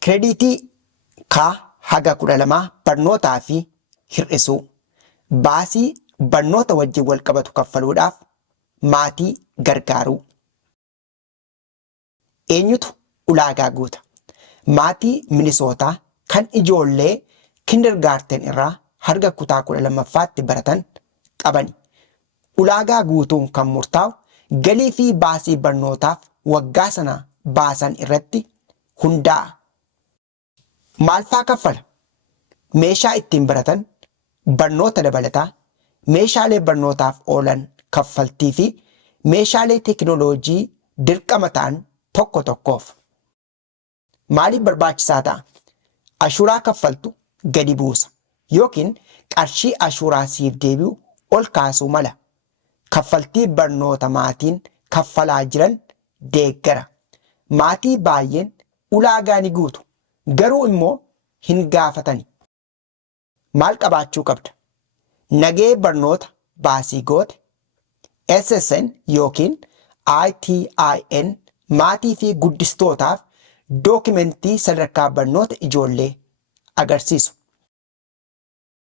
Kireeditii K haga 12 barnootaa fi hir'isuu. Baasii barnoota wajjin wal qabatu kaffaluudhaaf maatii gargaaruu. Eenyutu ulaagaa guuta? Maatii Minisootaa kan ijoollee kindergaarten irraa hanga kutaa 12ffaatti baratan qabani. Ulaagaa guutuun kan murtaa'u galii fi baasii barnootaaf waggaa sana baasan irratti hundaa'a. Maal faa kaffala? Meeshaa ittiin baratan, barnoota dabalataa, meeshaalee barnootaaf oolan kaffaltii fi meeshaalee teekinooloojii dirqama ta'an tokko tokkoof. Maaliif barbaachisaa ta'a? Ashuuraa kaffaltu gadi buusa yookiin qarshii ashuuraa siif deebi'u ol kaasuu mala. Kaffaltii barnoota maatiin kaffalaa jiran deeggara. Maatii baay'een ulaagaa ni guutu garuu immoo hin gaafatani. Maal qabaachuu qabda? Nagahee barnoota baasii goote, SSN yookiin ITIN maatii fi guddistootaaf dookimentii sadarkaa barnoota ijoollee agarsiisu.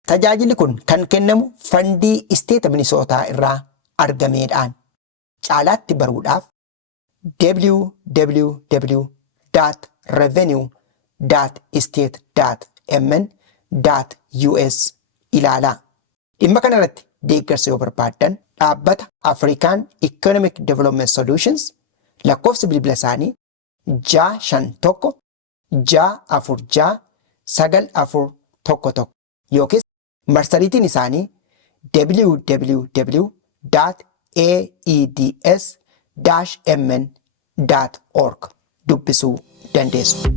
Tajaajilli kun kan kennamu fandii isteeta Minisootaa irraa argameedhaan. Caalaatti baruudhaaf www.revenue.state.mn.us ilaalaa. Dhimma kana irratti deeggarsa yoo barbaaddan dhaabbata African Economic Development Solutions lakkoofsa bilbila isaanii 651 646 9411 yookiis marsariitiin isaanii www.aeds-mn.org dubbisuu dandeessu.